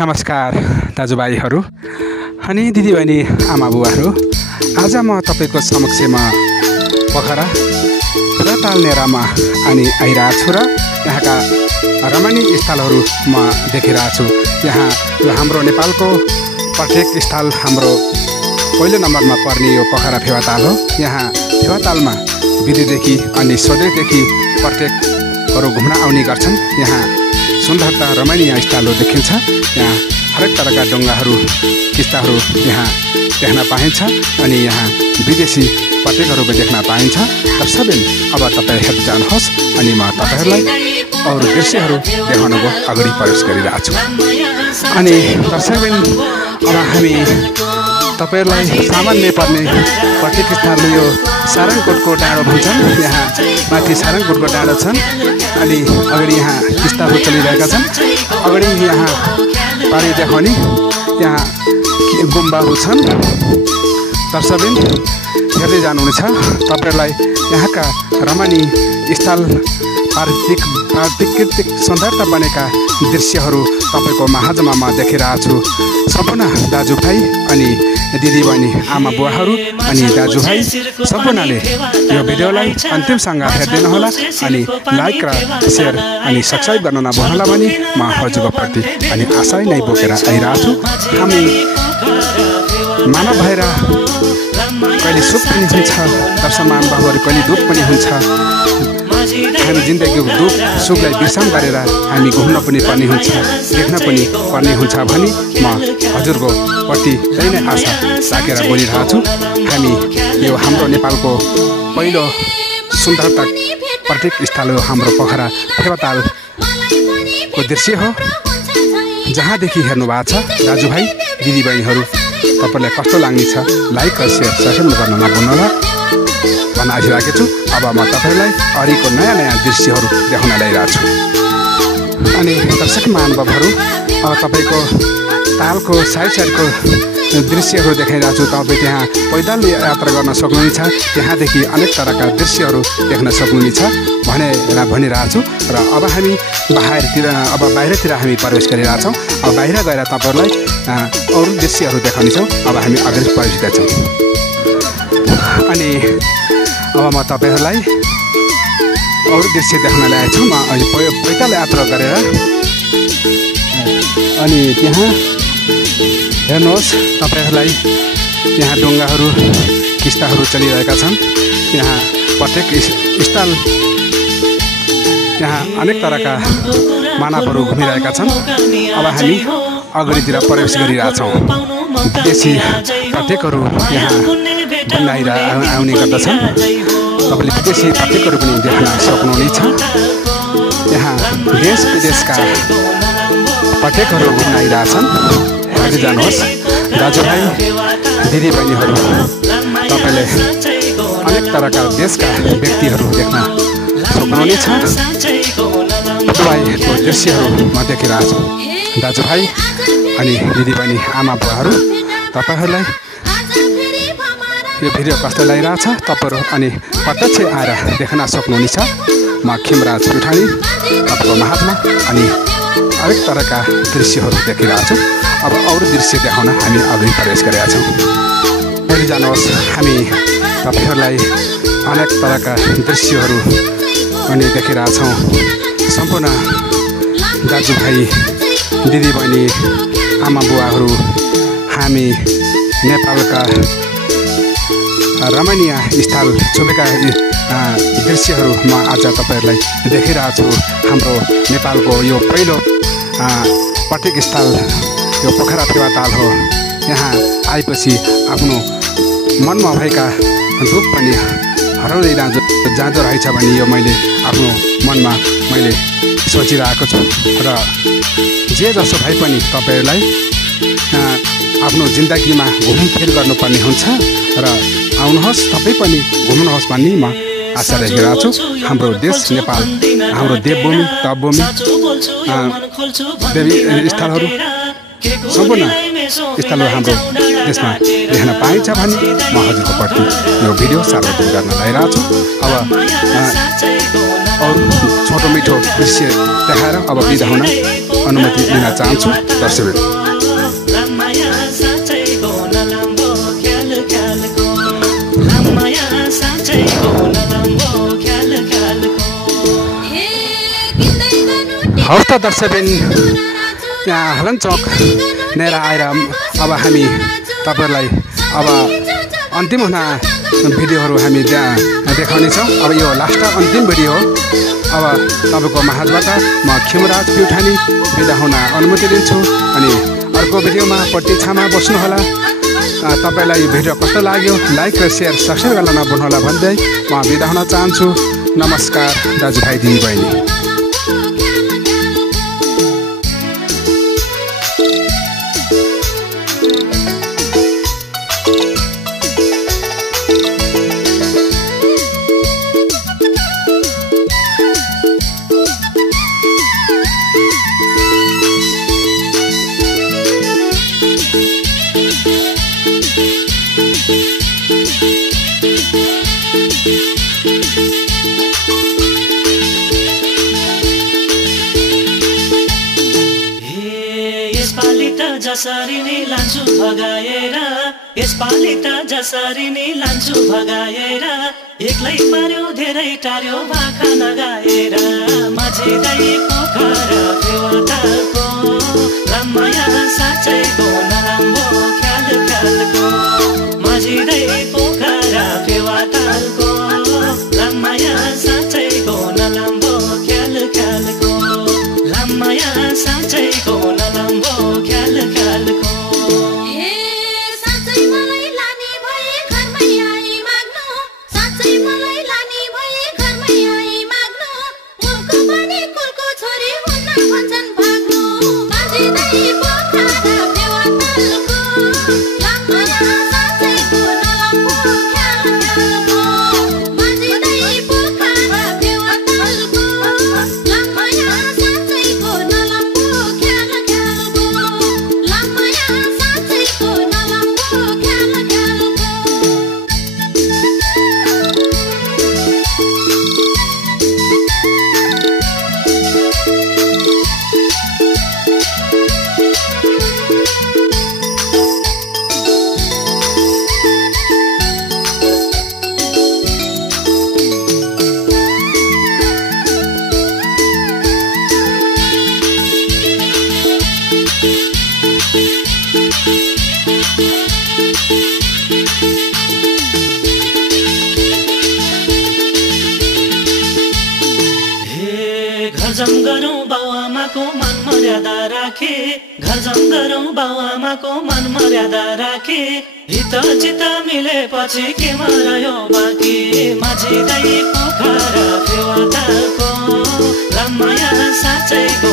नमस्कार दाजुभाइहरू अनि दिदीबहिनी आमा बुवाहरू। आज म तपाईको समक्षमा पोखरा रताल नेरामा अनि आइरहेको छु र यहाँका रमणीय स्थलहरू म देखिरहेको छु। यहाँ यो हाम्रो नेपालको प्रत्येक स्थल हाम्रो पहिलो नम्बरमा पर्ने यो पोखरा फेवाताल हो। यहाँ फेवातालमा विदेशदेखि अनि स्वदेशदेखि पर्यटकहरू घुम्न आउने गर्छन्। यहाँ सुन्दरता रमणीय स्थलहरू देखिन्छ। यहाँ हरेक तरहका डुङ्गाहरू किस्ताहरू यहाँ देख्न पाइन्छ अनि यहाँ विदेशी पर्यटकहरू देख्न पाइन्छ। दर्शकबिन अब तपाईँ हेर्दै जानुहोस् अनि म तपाईँहरूलाई अरू दृश्यहरू देखाउनको अगाडि प्रवेश गरिरहेको छु। अनि दर्शकबिन अब हामी तपाईहरूलाई सामान्य पर्ने प्रत्येक स्थान यो सारङकोटको डाँडो भन्छन्। यहाँ माथि सारङकोटको डाँडो छन् अनि अगाडि यहाँ किस्ताहरू चलिरहेका छन्। अगाडि यहाँ पानी देखाउने यहाँ गुम्बाहरू छन्। दर्शकबिन हेर्दै जानुहुनेछ। तपाईँहरूलाई यहाँका रमणीय स्थल प्राकृतिक सौन्दर्यता बनेका दृश्यहरू तपाईँको माझमा म देखिरहेको छु। सम्पूर्ण दाजुभाइ अनि दिदीबहिनी आमा बुवाहरू अनि दाजुभाइ सम्पूर्णले यो भिडियोलाई अन्तिमसँग हेर्दैन होला अनि लाइक र सेयर अनि सब्सक्राइब गर्न नभुल्नुहोला भनी म हजुरको प्रति अनि आशा नै बोकेर आइरहेको छु। हामी मानव भएर कहिले सुख पनि हुन्छ, दर्शक महानुभावहरू कहिले दुःख पनि हुन्छ। हामी जिन्दगीको दुःख सुखलाई बिर्सन गरेर हामी घुम्न पनि पर्ने हुन्छ, देख्न पनि पर्ने हुन्छ भनी म हजुरको प्रति त्यही नै आशा राखेर बोलिरहेको छु। हामी यो हाम्रो नेपालको पहिलो सुन्दरता प्रत्येक स्थल हो हाम्रो पोखरा फेवातालको दृश्य हो। जहाँदेखि हेर्नु भएको छ दाजुभाइ दिदीबहिनीहरू तपाईँलाई कस्तो लाग्ने छ लाइक र सेयर सब्सक्राइब गर्न नभुल्नुहोला भन्न आशिराखेको छु। अब म तपाईँहरूलाई अरूको नयाँ नयाँ दृश्यहरू देखाउन ल्याइरहेको छु। अनि दर्शक महानुभावहरू अब तपाईँको तालको साइडको दृश्यहरू देखाइरहेको छु। तपाईँ त्यहाँ पैदल यात्रा गर्न सक्नुहुनेछ। त्यहाँदेखि अनेक तरहका दृश्यहरू देख्न सक्नुहुनेछ भनेर भनिरहेको छु। र अब हामी बाहिरतिर हामी प्रवेश गरिरहेछौँ। अब बाहिर गएर तपाईँहरूलाई अरू दृश्यहरू देखाउनेछौँ। अब हामी अगाडि प्रवेश गर्छौँ। अनि अब म तपाईँहरूलाई अरू दृश्य देख्न ल्याएको छु। म अहिले पैदल यात्रा गरेर अनि त्यहाँ हेर्नुहोस् तपाईँहरूलाई यहाँ डुङ्गाहरू किस्ताहरू चलिरहेका छन्। यहाँ प्रत्येक स्थल यहाँ अनेक तरहका मानवहरू घुमिरहेका छन्। अब हामी अगाडितिर प्रवेश गरिरहेछौँ। विदेशी पर्यटकहरू यहाँ घुम्न आउने गर्दछन्। तपाईँले विदेशी पर्यटकहरू पनि देख्न सक्नुहुनेछ। यहाँ देश विदेशका पर्यटकहरू घुम्न आइरहेछन्। हेर्दै जानुहोस् दाजुभाइ दिदीबहिनीहरू तपाईँले अनेक तरहका देशका व्यक्तिहरू देख्न सक्नुहुनेछ। तपाईँको दृश्यहरू म देखिरहेको छु। दाजुभाइ अनि दिदीबहिनी आमा बुवाहरू तपाईँहरूलाई यो भिडियो कस्तो लागिरहेछ तपाईँहरू अनि प्रत्यक्ष आएर देख्न सक्नुहुनेछ। म खिमराज प्युठानी तपाईँको महात्मा अनि हरेक तरहका दृश्यहरू देखिरहेको छु। अब अरू दृश्य देखाउन हामी अगाडि प्रवेश गरेका छौँ। हेर्दै जानुहोस् हामी तपाईँहरूलाई अनेक तरहका दृश्यहरू पनि देखिरहेछौँ। सम्पूर्ण दाजुभाइ दिदीबहिनी आमा बुवाहरू हामी नेपालका रमणीय स्थल छुपेका दृश्यहरू म आज तपाईँहरूलाई देखिरहेको छु। हाम्रो नेपालको यो पहिलो प्रत्येक स्थल यो पोखरा फेवाताल हो। यहाँ आएपछि आफ्नो मनमा भएका दुःख पनि हराउँदै जाँदो रहेछ भने यो मैले आफ्नो मनमा मैले सोचिरहेको छु। र जे जसो भए पनि तपाईँहरूलाई आफ्नो जिन्दगीमा घुमफिर गर्नुपर्ने हुन्छ र आउनुहोस् तपाईँ पनि घुम्नुहोस् भन्ने म आशा राखिरहेको छु। हाम्रो देश नेपाल हाम्रो देवभूमि तपभूमि देवी स्थलहरू सम्पूर्ण स्थलहरू हाम्रो देशमा देख्न पाइन्छ भने म हजुरको प्रति यो भिडियो सार्वजनिक गर्न ल्याइरहेको छु। अब अरू छोटो मिठो दृश्य देखाएर अब बिदा हुन अनुमति लिन चाहन्छु दर्शकहरू। हवस् त दर्शकबिन यहाँ हलनचोक नेरा आएर अब हामी तपाईँहरूलाई अब अन्तिम हुन भिडियोहरू हामी त्यहाँ देखाउनेछौँ। अब यो लास्ट अन्तिम भिडियो हो। अब तपाईँको माझबाट म खिमराज प्युठानी बिदा हुन अनुमति दिन्छु अनि अर्को भिडियोमा प्रतीक्षामा बस्नुहोला। तपाईँलाई यो भिडियो कस्तो लाग्यो लाइक र सेयर सब्सक्राइब गर्न नभुल्नुहोला भन्दै म बिदा हुन चाहन्छु। नमस्कार दाजुभाइ दिदीबहिनी। जसरी नै लान्छु भगाएर यसपालि त जसरी नै लान्छु भगाएर एक्लै पार्यो धेरै टार्यो भाका नगाएर माझिँदै पोखरा फेवातालको राममाया साँच्चैको नराम्रो ख्याल ख्यालको माझिँदै पोखरा फेवातालको राममाया साँच्चैको नराम्रो ख्याल ख्यालको राममाया साँच्चैको नराम्रो ख्याल ख्यालको। घरजम गरौँ बाउआमाको मान मर्यादा राखे घरजम गरौँ बाउआमाको मान मर्यादा राखे हित चित मिलेपछि के मर्यो बाँकी माझिँदै पोखरा फेवातालको राममाया साँच्चैको